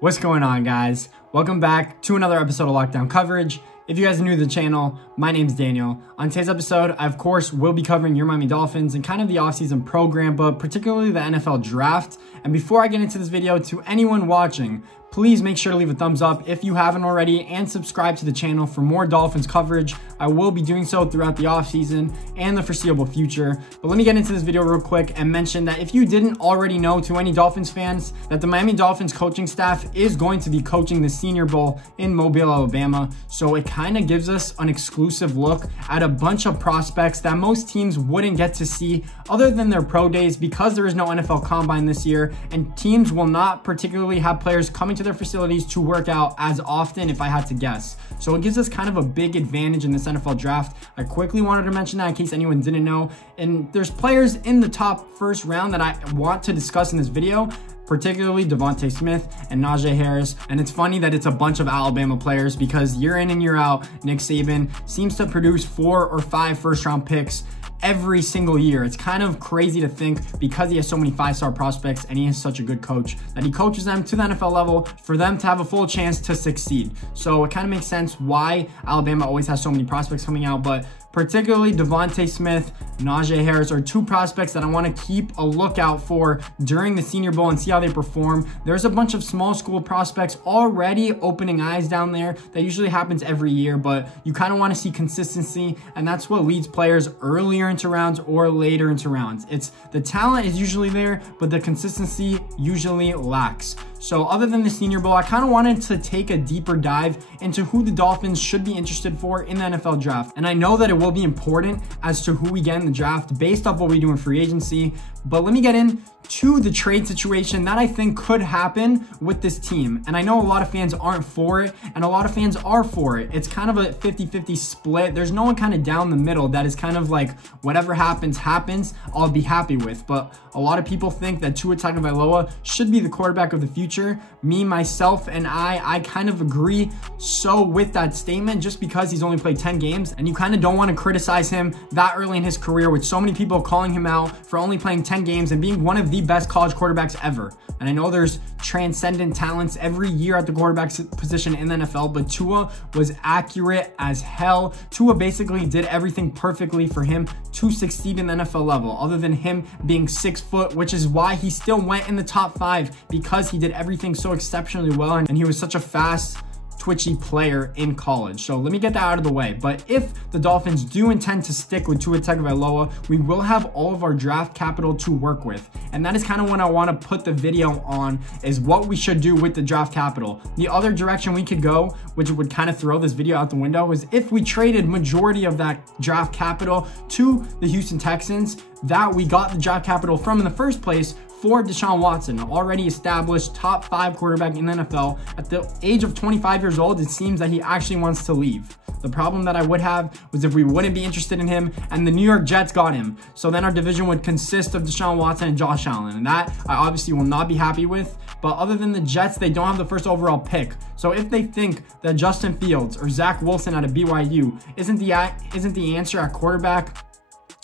What's going on, guys? Welcome back to another episode of Lockdown Coverage. If you guys are new to the channel, my name's Daniel. On today's episode, I of course will be covering your Miami Dolphins and kind of the offseason program, but particularly the NFL draft. And before I get into this video, to anyone watching, please make sure to leave a thumbs up if you haven't already and subscribe to the channel for more Dolphins coverage. I will be doing so throughout the offseason and the foreseeable future. But let me get into this video real quick and mention that if you didn't already know, to any Dolphins fans, that the Miami Dolphins coaching staff is going to be coaching the Senior Bowl in Mobile, Alabama. So it kind of gives us an exclusive look at a bunch of prospects that most teams wouldn't get to see other than their pro days, because there is no NFL Combine this year, and teams will not particularly have players coming to their facilities to work out as often, if I had to guess. So it gives us kind of a big advantage in this NFL draft. I quickly wanted to mention that in case anyone didn't know. And there's players in the top first round that I want to discuss in this video, particularly Devontae Smith and Najee Harris. And it's funny that it's a bunch of Alabama players, because year in and year out, Nick Saban seems to produce 4 or 5 first-round picks every single year. It's kind of crazy to think, because he has so many 5-star prospects and he is such a good coach, that he coaches them to the NFL level for them to have a full chance to succeed. So it kind of makes sense why Alabama always has so many prospects coming out, but particularly Devontae Smith, Najee Harris are 2 prospects that I want to keep a lookout for during the Senior Bowl and see how they perform. There's a bunch of small school prospects already opening eyes down there. That usually happens every year, but you kind of want to see consistency, and that's what leads players earlier into rounds or later into rounds. It's the talent is usually there, but the consistency usually lacks. So other than the Senior Bowl, I kind of wanted to take a deeper dive into who the Dolphins should be interested for in the NFL draft. And I know that it will be important as to who we get in the draft based off what we do in free agency. But let me get into the trade situation that I think could happen with this team. And I know a lot of fans aren't for it, and a lot of fans are for it. It's kind of a 50-50 split. There's no one kind of down the middle that is kind of like, whatever happens, happens, I'll be happy with. But a lot of people think that Tua Tagovailoa should be the quarterback of the future. Me, myself, and I kind of agree so with that statement, just because he's only played 10 games, and you kind of don't want to criticize him that early in his career with so many people calling him out for only playing 10 games and being one of the best college quarterbacks ever. And I know there's transcendent talents every year at the quarterback position in the NFL, but Tua was accurate as hell. Tua basically did everything perfectly for him to succeed in the NFL level, other than him being 6 foot, which is why he still went in the top 5, because he did everything so exceptionally well, and he was such a fast, twitchy player in college. So let me get that out of the way. But if the Dolphins do intend to stick with Tua Tagovailoa, we will have all of our draft capital to work with. And that is kind of what I want to put the video on, is what we should do with the draft capital. The other direction we could go, which would kind of throw this video out the window, is if we traded majority of that draft capital to the Houston Texans that we got the draft capital from in the first place, for Deshaun Watson, an already established top 5 quarterback in the NFL. At the age of 25 years old, it seems that he actually wants to leave. The problem that I would have was if we wouldn't be interested in him and the New York Jets got him. So then our division would consist of Deshaun Watson and Josh Allen, and that I obviously will not be happy with. But other than the Jets, they don't have the first overall pick. So if they think that Justin Fields or Zach Wilson out of BYU isn't the answer at quarterback,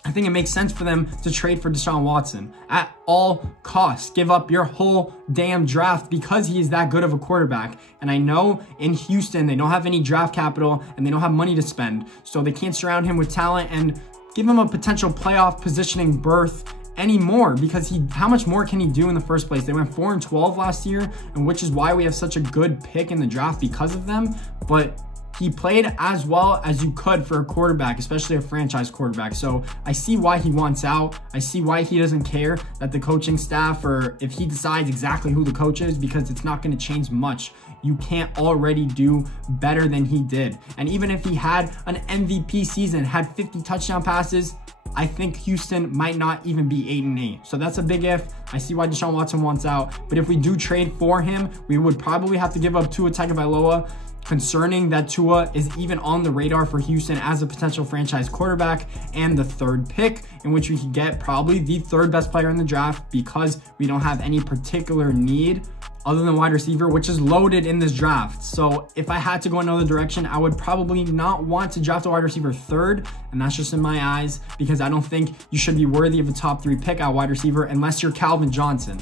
I think it makes sense for them to trade for Deshaun Watson at all costs. Give up your whole damn draft because he is that good of a quarterback. And I know in Houston, they don't have any draft capital and they don't have money to spend. So they can't surround him with talent and give him a potential playoff positioning berth anymore, because how much more can he do in the first place? They went 4-12 last year, and which is why we have such a good pick in the draft because of them. But he played as well as you could for a quarterback, especially a franchise quarterback. So I see why he wants out. I see why he doesn't care that the coaching staff, or if he decides exactly who the coach is, because it's not going to change much. You can't already do better than he did. And even if he had an MVP season, had 50 touchdown passes, I think Houston might not even be 8-8. So that's a big if. I see why Deshaun Watson wants out. But if we do trade for him, we would probably have to give up Tua Tagovailoa, concerning that Tua is even on the radar for Houston as a potential franchise quarterback, and the 3rd pick, in which we could get probably the 3rd best player in the draft, because we don't have any particular need other than wide receiver, which is loaded in this draft. So if I had to go another direction, I would probably not want to draft a wide receiver 3rd, and that's just in my eyes, because I don't think you should be worthy of a top 3 pick at wide receiver unless you're Calvin Johnson.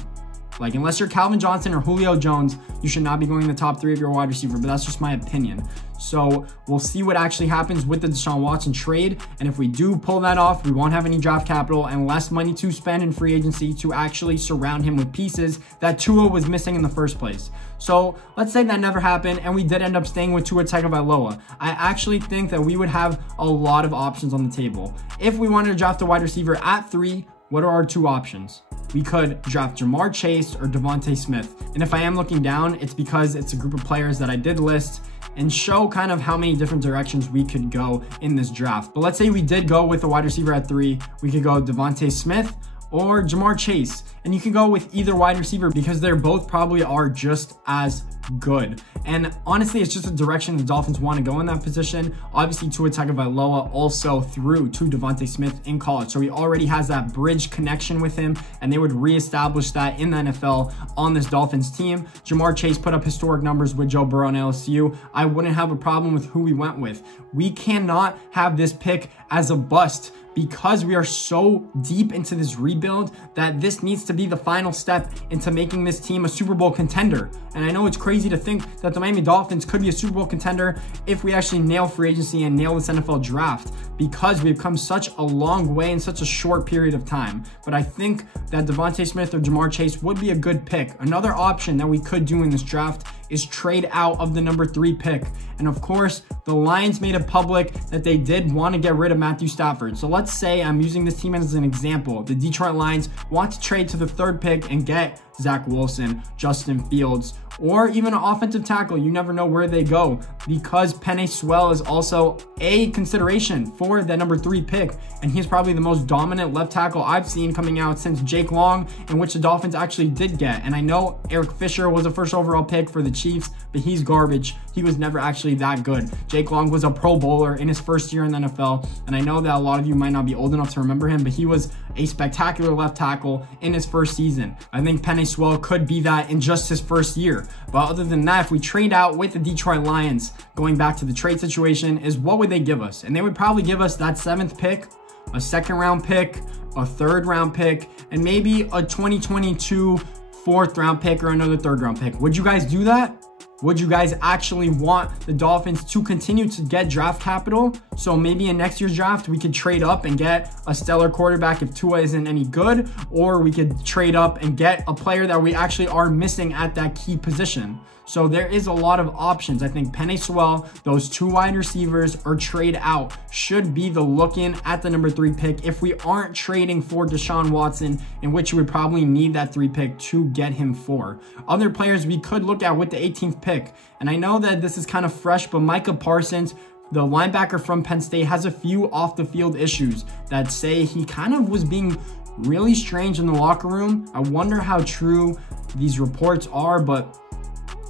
Like, unless you're Calvin Johnson or Julio Jones, you should not be going in the top 3 of your wide receiver, but that's just my opinion. So we'll see what actually happens with the Deshaun Watson trade. And if we do pull that off, we won't have any draft capital and less money to spend in free agency to actually surround him with pieces that Tua was missing in the first place. So let's say that never happened and we did end up staying with Tua Tagovailoa. I actually think that we would have a lot of options on the table. If we wanted to draft a wide receiver at 3, what are our 2 options? We could draft Jamar Chase or Devontae Smith. And if I am looking down, it's because it's a group of players that I did list and show kind of how many different directions we could go in this draft. But let's say we did go with a wide receiver at 3. We could go Devontae Smith or Jamar Chase. And you can go with either wide receiver because they're both probably are just as good. And honestly, it's just a direction the Dolphins want to go in that position. Obviously, Tua Tagovailoa also threw to Devontae Smith in college. So he already has that bridge connection with him, and they would reestablish that in the NFL on this Dolphins team. Jamar Chase put up historic numbers with Joe Burrow and LSU. I wouldn't have a problem with who we went with. We cannot have this pick as a bust because we are so deep into this rebuild that this needs to be the final step into making this team a Super Bowl contender. And I know it's crazy to think that the Miami Dolphins could be a Super Bowl contender if we actually nail free agency and nail this NFL draft, because we've come such a long way in such a short period of time. But I think that Devontae Smith or Jamar Chase would be a good pick. Another option that we could do in this draft is trade out of the number 3 pick. And of course, the Lions made it public that they did want to get rid of Matthew Stafford. So let's say I'm using this team as an example. The Detroit Lions want to trade to the 3rd pick and get Zach Wilson, Justin Fields, or even an offensive tackle. You never know where they go, because Penei Sewell is also a consideration for the number 3 pick, and he's probably the most dominant left tackle I've seen coming out since Jake Long, in which the Dolphins actually did get. And I know Eric Fisher was a 1st overall pick for the Chiefs, but he's garbage. He was never actually that good. Jake Long was a Pro Bowler in his 1st year in the NFL, and I know that a lot of you might not be old enough to remember him, but he was a spectacular left tackle in his 1st season. I think Penei Sewell could be that in just his 1st year. But other than that, if we trade out with the Detroit Lions, going back to the trade situation, is what would they give us? And they would probably give us that 7th pick, a 2nd round pick, a 3rd round pick, and maybe a 2022 4th round pick or another 3rd round pick. Would you guys do that? Would you guys actually want the Dolphins to continue to get draft capital? So maybe in next year's draft, we could trade up and get a stellar quarterback if Tua isn't any good, or we could trade up and get a player that we actually are missing at that key position. So there is a lot of options. I think Penei Sewell, those 2 wide receivers, or trade out should be the look-in at the number 3 pick if we aren't trading for Deshaun Watson, in which we would probably need that 3 pick to get him for. Other players we could look at with the 18th pick, and I know that this is kind of fresh, but Micah Parsons, the linebacker from Penn State, has a few off-the-field issues that say he kind of was being really strange in the locker room. I wonder how true these reports are, but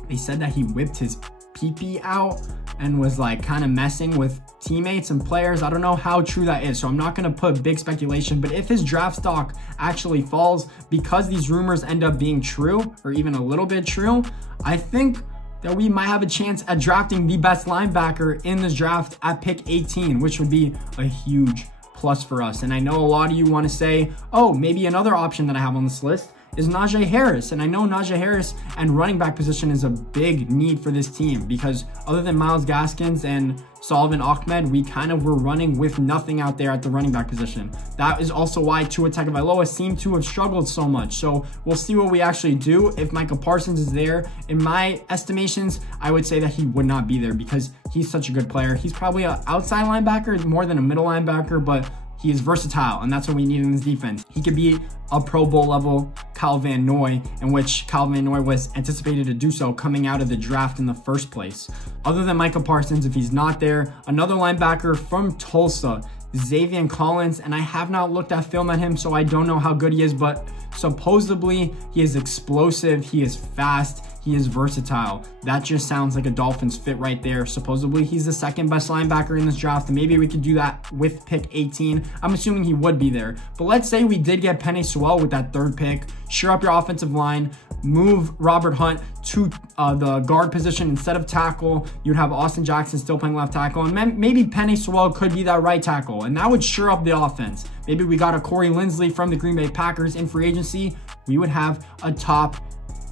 they said that he whipped his pee-pee out and was like kind of messing with teammates and players. I don't know how true that is, so I'm not going to put big speculation, but if his draft stock actually falls because these rumors end up being true, or even a little bit true, I think that we might have a chance at drafting the best linebacker in this draft at pick 18, which would be a huge plus for us. And I know a lot of you want to say, oh, maybe another option that I have on this list is Najee Harris. And I know Najee Harris and running back position is a big need for this team, because other than Myles Gaskins and Sullivan Ahmed, we kind of were running with nothing out there at the running back position. That is also why Tua Tagovailoa seemed to have struggled so much. So we'll see what we actually do. If Micah Parsons is there, in my estimations, I would say that he would not be there because he's such a good player. He's probably an outside linebacker more than a middle linebacker, but he is versatile, and that's what we need in this defense. He could be a Pro Bowl level Kyle Van Noy, in which Kyle Van Noy was anticipated to do so coming out of the draft in the first place. Other than Micah Parsons, if he's not there, another linebacker from Tulsa, Xavier Collins, and I have not looked at film at him, so I don't know how good he is, but supposedly he is explosive, he is fast, he is versatile. That just sounds like a Dolphins fit right there. Supposedly he's the 2nd best linebacker in this draft, and maybe we could do that with pick 18. I'm assuming he would be there. But let's say we did get Penei Sewell with that 3rd pick, shore up your offensive line, move Robert Hunt to the guard position instead of tackle. You'd have Austin Jackson still playing left tackle, and maybe Penei Sewell could be that right tackle, and that would shore up the offense. Maybe we got a Corey Linsley from the Green Bay Packers in free agency. we would have a top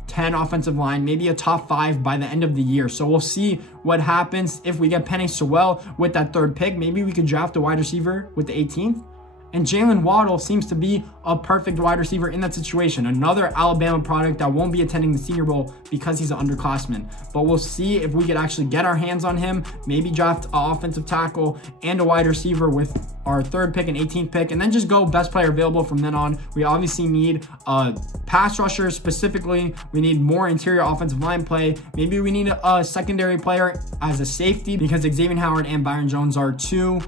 10 offensive line, maybe a top 5 by the end of the year. So we'll see what happens if we get Penei Sewell with that 3rd pick. Maybe we could draft a wide receiver with the 18th. And Jalen Waddle seems to be a perfect wide receiver in that situation. Another Alabama product that won't be attending the Senior Bowl because he's an underclassman. But we'll see if we could actually get our hands on him, maybe draft an offensive tackle and a wide receiver with our 3rd pick and 18th pick, and then just go best player available from then on. We obviously need a pass rusher specifically. We need more interior offensive line play. Maybe we need a secondary player as a safety because Xavier Howard and Byron Jones are two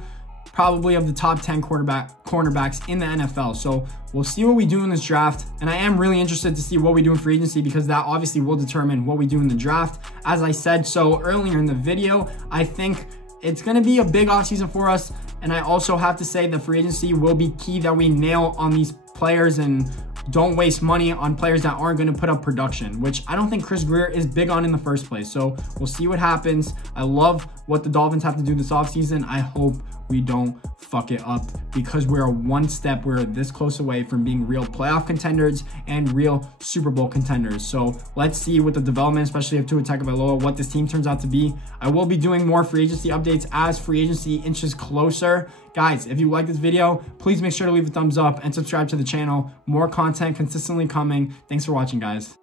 probably of the top 10 cornerbacks in the NFL. So we'll see what we do in this draft. And I am really interested to see what we do in free agency because that obviously will determine what we do in the draft. As I said so earlier in the video, I think it's going to be a big offseason for us. And I also have to say the free agency will be key that we nail on these players and don't waste money on players that aren't going to put up production, which I don't think Chris Grier is big on in the first place. So we'll see what happens. I love what the Dolphins have to do this offseason. I hope we don't fuck it up because we're this close away from being real playoff contenders and real Super Bowl contenders. So let's see with the development, especially of Tua Tagovailoa, what this team turns out to be. I will be doing more free agency updates as free agency inches closer. Guys, if you like this video, please make sure to leave a thumbs up and subscribe to the channel. More content consistently coming. Thanks for watching, guys.